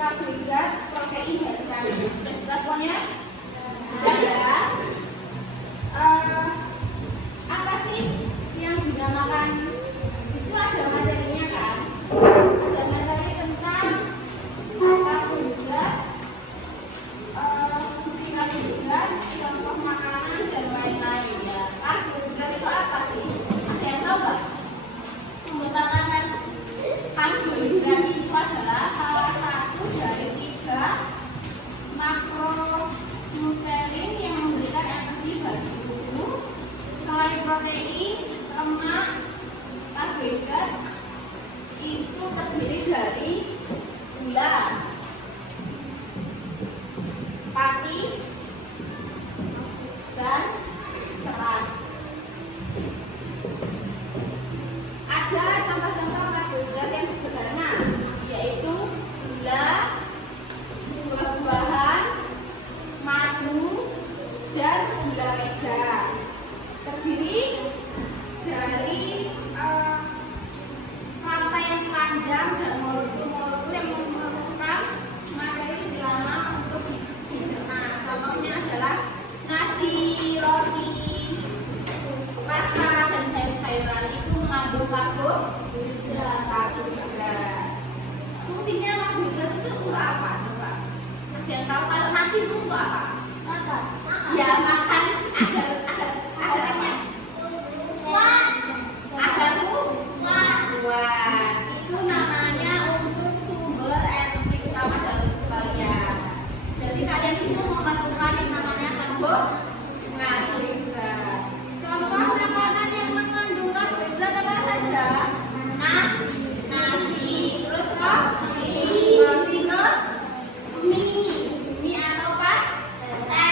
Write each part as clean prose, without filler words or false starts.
Karbohidrat, protein, dan vitamin. Responnya ada. Apa sih yang dinamakan? Itu ada materinya kan? Ada materi tentang karbohidrat, fungsi karbohidrat, contoh makanan dan lain-lain ya. Karbohidrat itu apa sih? Ada yang tahu nggak? Mengutamakan karbohidrat itu adalah salah satu dari 3 makronutrien yang memberikan energi bagi tubuh. Selain protein, lemak, karbohidrat itu terdiri dari gula, pati, dan serat. Ada contoh-contoh karbohidrat yang sederhana, yaitu gula, buah-buahan, madu, dan gula meja. Terdiri dari rantai yang panjang dan molekul-molekul yang memerlukan materi lebih lama untuk dicerna. Contohnya adalah nasi, roti, pasta, dan sayur-sayuran itu mengandung karbohidrat. Fungsinya karbohidrat itu untuk apa? Coba. Ada yang tahu kalau nasi itu untuk apa? Makan. Ya makan agar apa? Agar kuat. Itu namanya untuk sumber energi utama dalam tubuh kalian. Jadi kalian itu memerlukan yang namanya karbohidrat. Contoh makanan yang mengandung karbohidrat apa saja? Nasi, terus roti, terus mie atau pasta,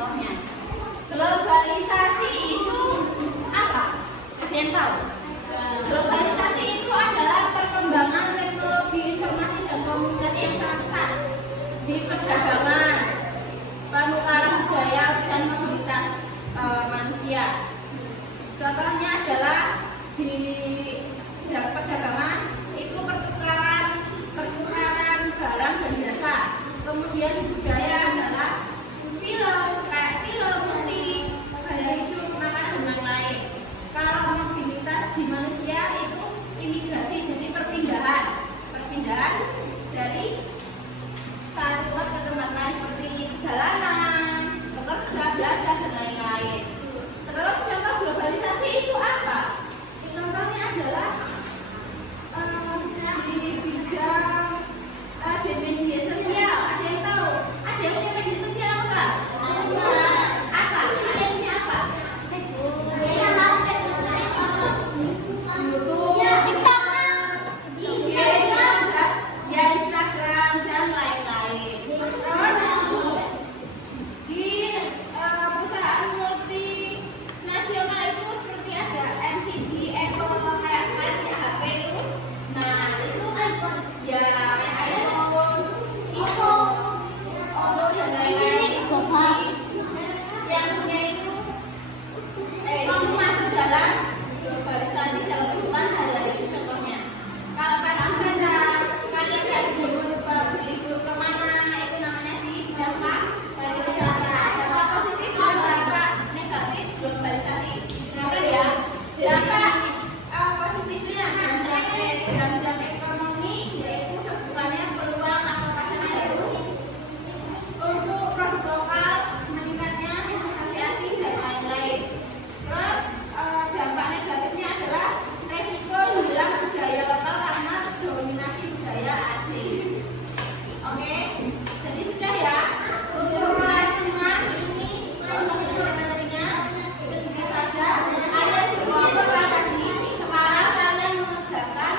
contohnya. Globalisasi itu apa? Ada yang tahu? Globalisasi itu adalah perkembangan teknologi informasi dan komunikasi yang sangat pesat di perdagangan, penukaran budaya dan mobilitas manusia. Contohnya adalah di perdagangan itu pertukaran barang dan jasa. Kemudian di budaya adalah film, kayak film, musik, gaya hidup, makanan dan lain-lain. Kalau mobilitas di manusia itu imigrasi, jadi perpindahan dari satu tempat ke tempat lain seperti perjalanan, bekerja, belajar dan lain-lain. Terus contoh globalisasi itu apa? Contohnya adalah di bidang di media sosial. Ada yang tahu? Ada yang punya media sosial enggak? Apa? Ada yang punya apa? Instagram dan lain-lain. Terus di perusahaan multinasional itu seperti ada MCD, Apple, kayak HP itu. Nah itu ya kayak iPhone, itu dan lain-lain. Yang punya itu masuk dalam globalisasi dalam kehidupan sehari-hari itu contohnya. Kalau pada misalnya kalian lihat berlibur kemana, itu namanya di dampak pariwisata. Dampak positif dan dampak negatif globalisasi. Dengar ya, dampak positifnya dan ekonomi yaitu terbukanya peluang atau pasar baru untuk produk lokal, meningkatnya investasi asing dan lain-lain. Terus dampak negatifnya adalah resiko hilang budaya lokal karena dominasi budaya asing. Oke, jadi sudah ya untuk kelas 5 ini untuk materinya sedikit saja. Kalian berkelompok tadi. Sekarang kalian mengerjakan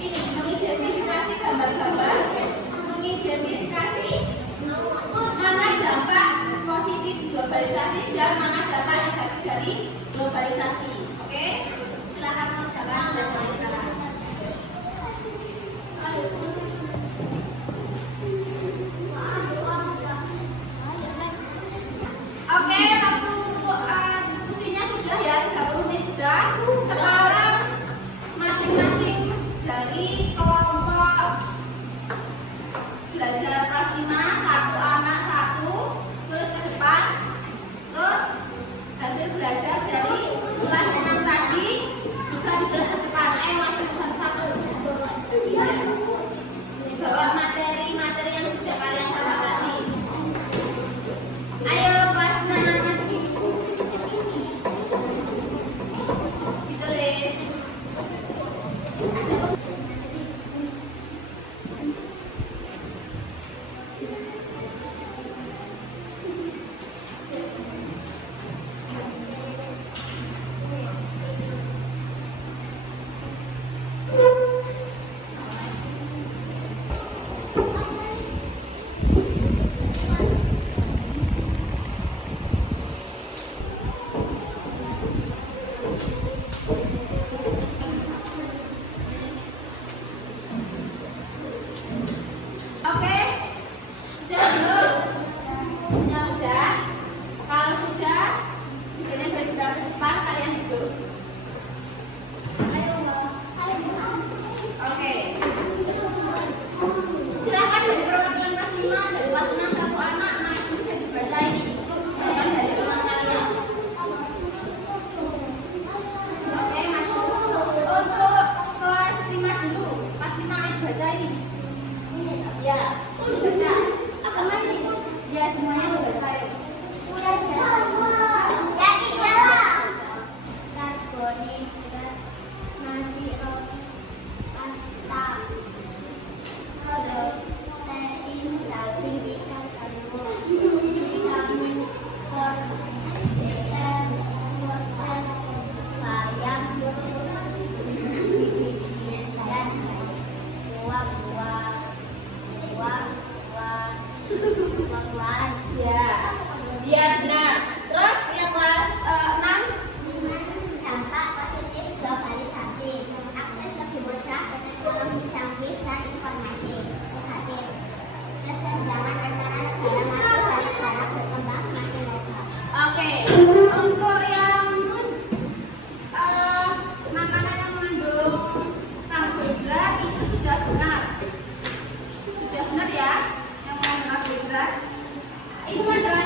ini mengidentifikasi gambar-gambar, mengidentifikasi mana dampak positif globalisasi dan mana dampak negatif dari globalisasi. Oke, silakan mengerjakan dan sekarang. Oke, waktu diskusinya sudah ya, 30 menit sudah. Sekarang masing-masing dari kelompok belajar kelas 5, satu anak satu, terus ke depan. Terus hasil belajar dari kelas 6 tadi juga di kelas ke depan. Maju satu-satu. Dibawa materi-materi yang sudah kalian catat tadi. Ayo kelas 6 maju. Ditulis. Iya benar. Terus yang kelas 6 Dampak positif globalisasi, akses lebih mudah ke teknologi canggih dan informasi. Negatif, kesenjangan antara negara maju dan negara berkembang semakin lebar. Oke, untuk yang makanan yang mengandung karbohidrat itu sudah benar ya, yang mengandung karbohidrat itu adalah